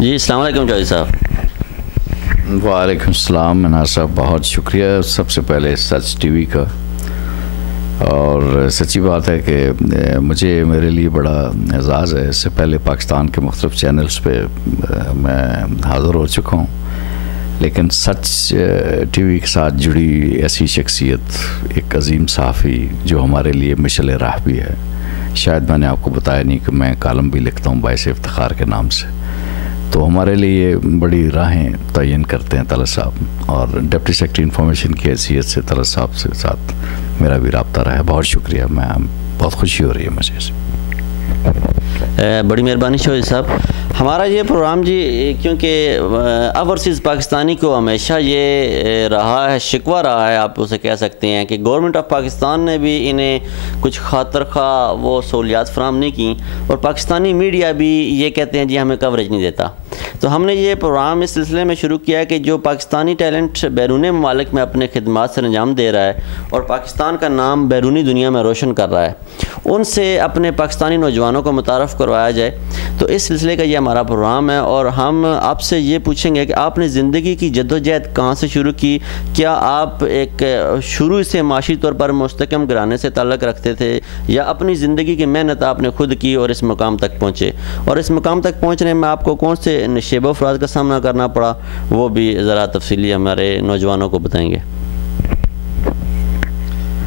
جی السلام علیکم چودھری صاحب. وعلیکم السلام منار صاحب، بہت شکریہ سب سے پہلے سچ ٹی وی کا. اور سچی بات ہے کہ مجھے میرے لیے بڑا اعزاز ہے. اس سے پہلے پاکستان کے مختلف چینلز پہ میں حاضر ہو چکا ہوں، لیکن سچ ٹی وی کے ساتھ جڑی ایسی شخصیت، ایک عظیم صحافی جو ہمارے لیے مشعل راہ بھی ہے. شاید میں نے آپ کو بتایا نہیں کہ میں کالم بھی لکھتا ہوں باعث افتخار کے نام سے. تو ہمارے لیے بڑی راہیں تعین کرتے ہیں طلعت صاحب، اور ڈپٹی سیکرٹری انفارمیشن کی حیثیت سے طلعت صاحب سے ساتھ میرا بھی رابطہ رہا ہے. بہت شکریہ، میں بہت خوشی ہو رہی ہے مجھے سے. بڑی مہربانی چودھری صاحب. ہمارا یہ پروگرام جی کیونکہ اوورسیز پاکستانی کو ہمیشہ یہ رہا ہے، شکوہ رہا ہے آپ اسے کہہ سکتے ہیں کہ گورنمنٹ آف پاکستان نے بھی انہیں کچھ خاطر خواہ وہ سہولیات فراہم نہیں کی، اور پاکستانی میڈیا بھی یہ کہتے ہیں جی ہمیں کوریج نہیں دیتا. تو ہم نے یہ پروگرام اس سلسلے میں شروع کیا کہ جو پاکستانی ٹیلنٹ بیرون ممالک میں اپنے خدمات سر انجام دے رہا ہے اور پاکستان کا نام بیرونی دنیا میں روشن کر رہا ہے، ان سے اپنے پاکستانی نوجوانوں کو متعارف کروایا جائے. تو اس سلسلے کا یہ ہمارا پروگرام ہے، اور ہم آپ سے یہ پوچھیں گے کہ آپ نے زندگی کی جدوجہد کہاں سے شروع کی؟ کیا آپ ایک شروع سے معاشی طور پر مستحکم گھرانے سے تعلق رکھتے تھے، یا اپنی زندگی کی محنت آپ نے خود کی اور اس مقام تک پہنچے؟ اور اس مقام تک پہنچنے میں آپ کو کون سے نشیب و افراد کا سامنا کرنا پڑا، وہ بھی ذرا تفصیلی ہمارے نوجوانوں کو بتائیں گے.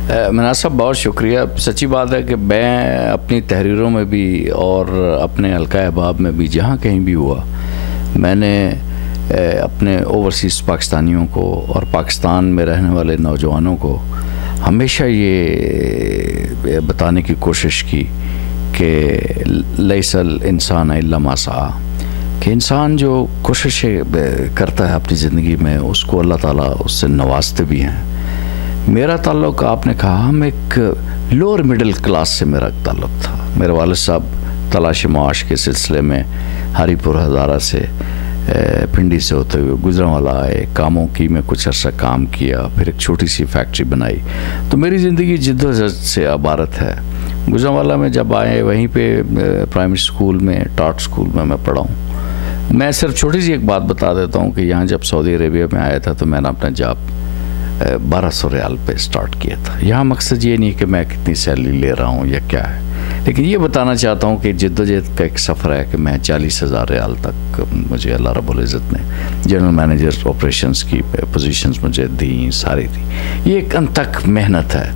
منار صاحب بہت شکریہ. سچی بات ہے کہ میں اپنی تحریروں میں بھی اور اپنے حلقہ احباب میں بھی جہاں کہیں بھی ہوا، میں نے اپنے اوورسیز پاکستانیوں کو اور پاکستان میں رہنے والے نوجوانوں کو ہمیشہ یہ بتانے کی کوشش کی کہ لیس الانسان الا ما سعی، کہ انسان جو کوششیں کرتا ہے اپنی زندگی میں اس کو اللہ تعالیٰ اس سے نوازتے بھی ہیں. میرا تعلق آپ نے کہا، ہم ایک لوور مڈل کلاس سے میرا تعلق تھا. میرے والد صاحب تلاش معاش کے سلسلے میں ہری پور ہزارہ سے پنڈی سے ہوتے ہوئے گجرانوالہ آئے. کاموں کی میں کچھ عرصہ کام کیا، پھر ایک چھوٹی سی فیکٹری بنائی. تو میری زندگی جد و جہد سے عبارت ہے. گجرانوالہ میں جب آئے وہیں پہ پرائمری اسکول میں ٹاٹ اسکول میں پڑھا ہوں. میں صرف چھوٹی سی ایک بات بتا دیتا ہوں کہ یہاں جب سعودی عربیہ میں آیا تھا تو میں نے اپنا جاب 1200 ریال پہ سٹارٹ کیا تھا. یہاں مقصد یہ نہیں کہ میں کتنی سیلری لے رہا ہوں یا کیا ہے، لیکن یہ بتانا چاہتا ہوں کہ جد و جہد کا ایک سفر ہے کہ میں 40,000 ریال تک مجھے اللہ رب العزت نے جنرل مینیجر آپریشنز کی پوزیشنز مجھے دیں، ساری تھی. یہ ایک انتھک محنت ہے،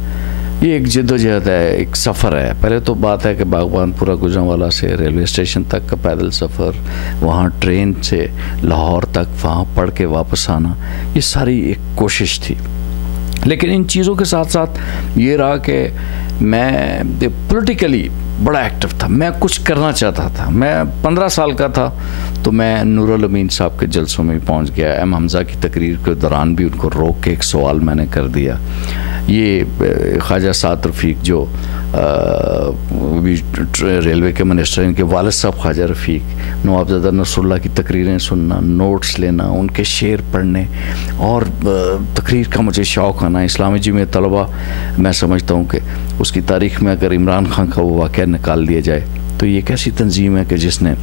یہ ایک جد و جہد ہے، ایک سفر ہے. پہلے تو بات ہے کہ باغبان پورا گجرانوالہ سے ریلوے اسٹیشن تک کا پیدل سفر، وہاں ٹرین سے لاہور تک، وہاں پڑھ کے واپس آنا، یہ ساری ایک کوشش تھی. لیکن ان چیزوں کے ساتھ ساتھ یہ رہا کہ میں پولیٹیکلی بڑا ایکٹیو تھا. میں کچھ کرنا چاہتا تھا. میں 15 سال کا تھا تو میں نور الامین صاحب کے جلسوں میں پہنچ گیا. ایم حمزہ کی تقریر کے دوران بھی ان کو روک کے ایک سوال میں نے کر دیا. یہ خواجہ سعد رفیق جو ریلوے کے منسٹر ہیں، ان کے والد صاحب خواجہ رفیق، نوابزادہ نصر اللہ کی تقریریں سننا، نوٹس لینا، ان کے شعر پڑھنے، اور تقریر کا مجھے شوق آنا. اسلامی جمعیت طلبہ میں سمجھتا ہوں کہ اس کی تاریخ میں اگر عمران خان کا وہ واقعہ نکال دیا جائے تو یہ ایک ایسی تنظیم ہے کہ جس نے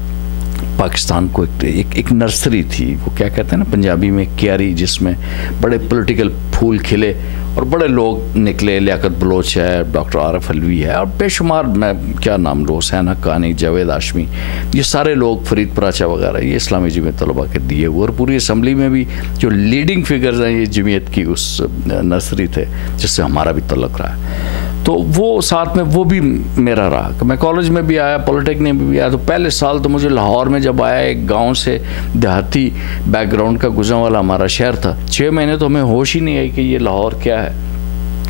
پاکستان کو ایک نرسری تھی، وہ کیا کہتے ہیں نا پنجابی میں کیاری، جس میں بڑے پولیٹیکل پھول کھلے اور بڑے لوگ نکلے. لیاقت بلوچ ہے، ڈاکٹر عارف علوی ہے، اور بے شمار، میں کیا نام لو، حسین حقانی، جاوید ہاشمی، یہ سارے لوگ، فرید پراچا وغیرہ، یہ اسلامی جمعیت طلبہ کے دیے ہوئے. اور پوری اسمبلی میں بھی جو لیڈنگ فگرز ہیں یہ جمعیت کی اس نرسری تھے جس سے ہمارا بھی تعلق رہا ہے. تو وہ ساتھ میں وہ بھی میرا رہا کہ میں کالج میں بھی آیا، پولیٹیکنک میں بھی آیا. تو پہلے سال تو مجھے لاہور میں جب آیا، ایک گاؤں سے دیہاتی بیک گراؤنڈ کا گجرانوالہ ہمارا شہر تھا. 6 مہینے تو ہمیں ہوش ہی نہیں آئی کہ یہ لاہور کیا ہے.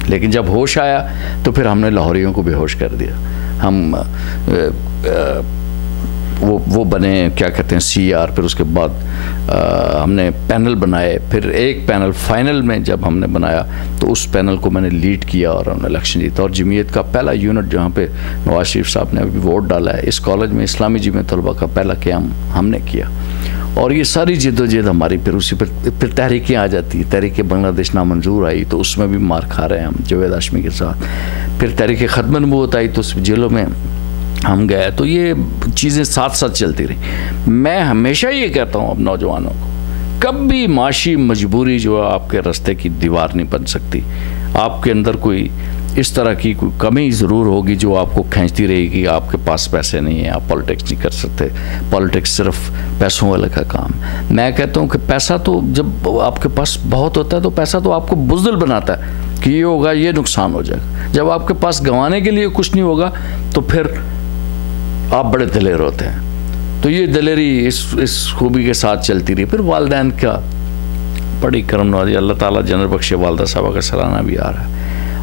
لیکن جب ہوش آیا تو پھر ہم نے لاہوریوں کو بے ہوش کر دیا. ہم وہ بنے کیا کہتے ہیں سی آر. پھر اس کے بعد ہم نے پینل بنائے. پھر ایک پینل فائنل میں جب ہم نے بنایا تو اس پینل کو میں نے لیڈ کیا اور ہم نے الیکشن جیتا. اور جمعیت کا پہلا یونٹ جہاں پہ نواز شریف صاحب نے ابھی ووٹ ڈالا ہے، اس کالج میں اسلامی جمعیت طلبہ کا پہلا قیام ہم نے کیا. اور یہ ساری جد و جہد ہماری پھر اسی پھر تحریکیں آ جاتی ہیں. تحریک بنگلہ دیش نامنظور آئی تو اس میں بھی مار کھا رہے ہیں ہم جاوید ہاشمی کے ساتھ. پھر تحریک ختم نبوت آئی تو اس جیلوں میں ہم گئے تو یہ چیزیں ساتھ ساتھ چلتی رہی. میں ہمیشہ یہ کہتا ہوں اب نوجوانوں کو, کبھی معاشی مجبوری جو ہے آپ کے راستے کی دیوار نہیں بن سکتی. آپ کے اندر کوئی اس طرح کی کوئی کمی ضرور ہوگی جو آپ کو کھینچتی رہے گی. آپ کے پاس پیسے نہیں ہیں, آپ پالیٹکس نہیں کر سکتے, پالیٹکس صرف پیسوں والا کا کام. میں کہتا ہوں کہ پیسہ تو جب آپ کے پاس بہت ہوتا ہے تو پیسہ تو آپ کو بزدل بناتا ہے کہ یہ ہوگا, یہ نقصان ہو جائے گا. جب آپ کے پاس گنوانے کے لیے کچھ نہیں ہوگا تو پھر آپ بڑے دلیر ہوتے ہیں. تو یہ دلیری اس خوبی کے ساتھ چلتی رہی. پھر والدین کا بڑی کرم نوازی, اللہ تعالیٰ جنت بخشے, والدہ صاحبہ کا سالانہ بھی آ رہا ہے.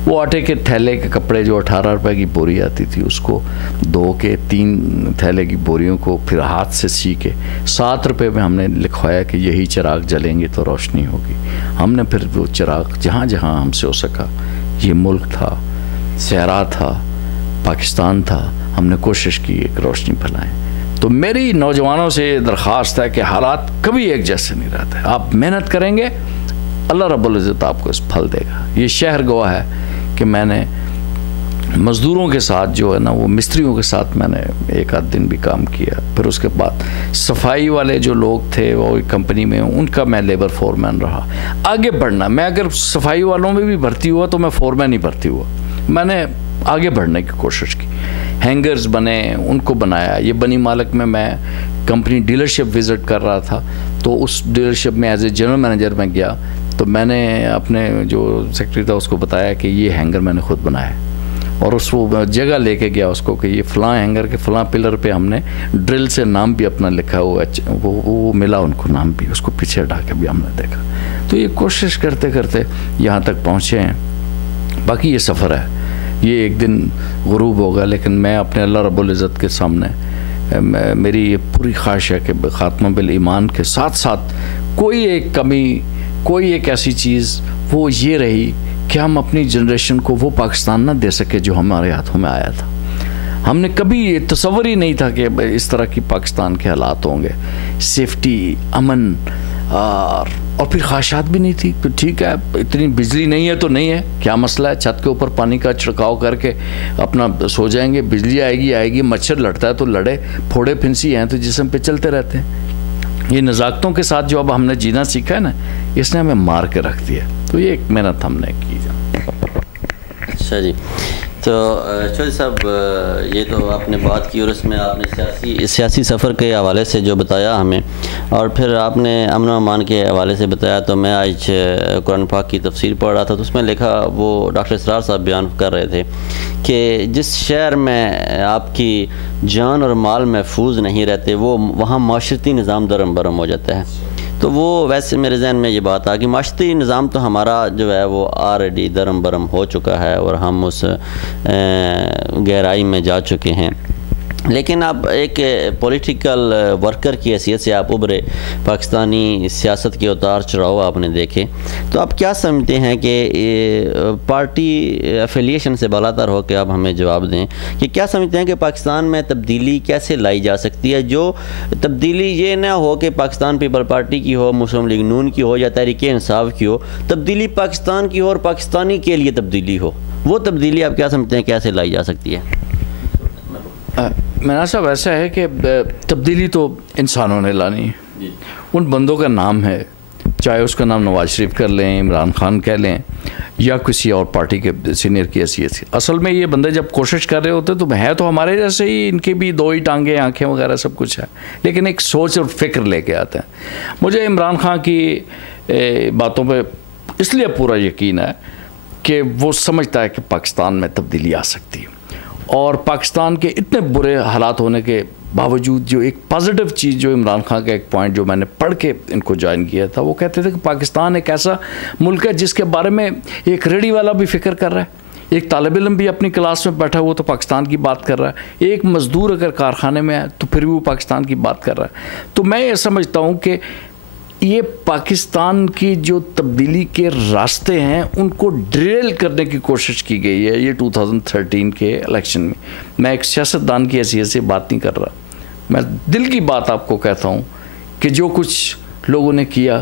وہ آٹے کے تھیلے کے کپڑے جو 18 روپے کی بوری آتی تھی, اس کو 2 کے 3 تھیلے کی بوریوں کو پھر ہاتھ سے سی کے 7 روپے میں ہم نے لکھوایا کہ یہی چراغ جلیں گے تو روشنی ہوگی. ہم نے پھر وہ چراغ جہاں جہاں ہم سے ہو سکا, یہ ملک تھا, صحرا تھا, پاکستان تھا, ہم نے کوشش کی ایک روشنی پھیلائیں. تو میری نوجوانوں سے درخواست ہے کہ حالات کبھی ایک جیسے نہیں رہتے. آپ محنت کریں گے, اللہ رب العزت آپ کو اس پھل دے گا. یہ شہر گواہ ہے کہ میں نے مزدوروں کے ساتھ جو ہے نا, وہ مستریوں کے ساتھ میں نے 1 آدھ دن بھی کام کیا. پھر اس کے بعد صفائی والے جو لوگ تھے وہ کمپنی میں, ان کا میں لیبر فورمین رہا. آگے بڑھنا, میں اگر صفائی والوں میں بھی بھرتی ہوا تو میں فورمین ہی بھرتی ہوا. میں نے آگے بڑھنے کی کوشش کی, ہینگرز بنے, ان کو بنایا. یہ بنی مالک میں کمپنی ڈیلرشپ وزٹ کر رہا تھا, تو اس ڈیلرشپ میں ایز اے جنرل مینیجر میں گیا. تو میں نے اپنے جو سیکرٹری تھا اس کو بتایا کہ یہ ہینگر میں نے خود بنایا, اور اس کو جگہ لے کے گیا اس کو کہ یہ فلاں ہینگر کے فلاں پلر پہ ہم نے ڈرل سے نام بھی اپنا لکھا ہوا, وہ ملا ان کو نام بھی, اس کو پیچھے ہٹا کے بھی ہم نے دیکھا. تو یہ کوشش کرتے کرتے یہاں تک پہنچے ہیں. باقی یہ سفر ہے, یہ ایک دن غروب ہوگا. لیکن میں اپنے اللہ رب العزت کے سامنے میری یہ پوری خواہش ہے کہ خاتمہ بالایمان کے ساتھ ساتھ کوئی ایک کمی, کوئی ایک ایسی چیز وہ یہ رہی کہ ہم اپنی جنریشن کو وہ پاکستان نہ دے سکے جو ہمارے ہاتھوں میں آیا تھا. ہم نے کبھی یہ تصور ہی نہیں تھا کہ اس طرح کی پاکستان کے حالات ہوں گے. سیفٹی, امن اور پھر خواہشات بھی نہیں تھی. ٹھیک ہے, اتنی بجلی نہیں ہے تو نہیں ہے, کیا مسئلہ ہے, چھت کے اوپر پانی کا چھڑکاؤ کر کے اپنا سو جائیں گے. بجلی آئے گی, مچھر لڑتا ہے تو لڑے, پھوڑے پھنسی ہیں تو جسم پہ چلتے رہتے ہیں. یہ نزاکتوں کے ساتھ جو اب ہم نے جینا سیکھا ہے نا, اس نے ہمیں مار کے رکھ دیا. تو یہ ایک محنت ہم نے کی. اچھا جی, تو چودھری صاحب یہ تو آپ نے بات کی, اور اس میں آپ نے سیاسی سفر کے حوالے سے جو بتایا ہمیں, اور پھر آپ نے امن و امان کے حوالے سے بتایا. تو میں آج قرآن پاک کی تفسیر پڑھ رہا تھا, تو اس میں لکھا, وہ ڈاکٹر اسرار صاحب بیان کر رہے تھے کہ جس شہر میں آپ کی جان اور مال محفوظ نہیں رہتے, وہ وہاں معاشرتی نظام درم برم ہو جاتا ہے. تو وہ ویسے میرے ذہن میں یہ بات آ کہ معاشرتی نظام تو ہمارا جو ہے وہ آلریڈی درم برم ہو چکا ہے, اور ہم اس گہرائی میں جا چکے ہیں. لیکن اب ایک پولیٹیکل ورکر کی حیثیت سے آپ ابھرے, پاکستانی سیاست کے اتار چڑھاؤ آپ نے دیکھے, تو آپ کیا سمجھتے ہیں کہ پارٹی افیلیشن سے بالاتر ہو کے آپ ہمیں جواب دیں کہ کیا سمجھتے ہیں کہ پاکستان میں تبدیلی کیسے لائی جا سکتی ہے, جو تبدیلی یہ نہ ہو کہ پاکستان پیپل پارٹی کی ہو, مسلم لیگ نون کی ہو, یا تحریک انصاف کی ہو, تبدیلی پاکستان کی ہو اور پاکستانی کے لیے تبدیلی ہو. وہ تبدیلی آپ کیا سمجھتے ہیں کیسے لائی جا سکتی ہے؟ میرا صاحب ایسا ہے کہ تبدیلی تو انسانوں نے لانی ہے. ان بندوں کا نام ہے, چاہے اس کا نام نواز شریف کر لیں, عمران خان کہہ لیں, یا کسی اور پارٹی کے سینئر کی حیثیت سے. اصل میں یہ بندے جب کوشش کر رہے ہوتے تو ہے تو ہمارے جیسے ہی, ان کی بھی 2 ہی ٹانگیں, آنکھیں وغیرہ سب کچھ ہے, لیکن ایک سوچ اور فکر لے کے آتے ہیں. مجھے عمران خان کی باتوں پہ اس لیے پورا یقین ہے کہ وہ سمجھتا ہے کہ پاکستان میں تبدیلی آ سکتی ہے, اور پاکستان کے اتنے برے حالات ہونے کے باوجود جو ایک پازیٹیو چیز, جو عمران خان کا ایک پوائنٹ جو میں نے پڑھ کے ان کو جوائن کیا تھا, وہ کہتے تھے کہ پاکستان ایک ایسا ملک ہے جس کے بارے میں ایک ریڑھی والا بھی فکر کر رہا ہے, ایک طالب علم بھی اپنی کلاس میں بیٹھا ہوا تو پاکستان کی بات کر رہا ہے, ایک مزدور اگر کارخانے میں ہے تو پھر بھی وہ پاکستان کی بات کر رہا ہے. تو میں یہ سمجھتا ہوں کہ یہ پاکستان کی جو تبدیلی کے راستے ہیں ان کو ڈریل کرنے کی کوشش کی گئی ہے یہ 2013 کے الیکشن میں. میں ایک سیاستدان کی حیثیت سے بات نہیں کر رہا, میں دل کی بات آپ کو کہتا ہوں کہ جو کچھ لوگوں نے کیا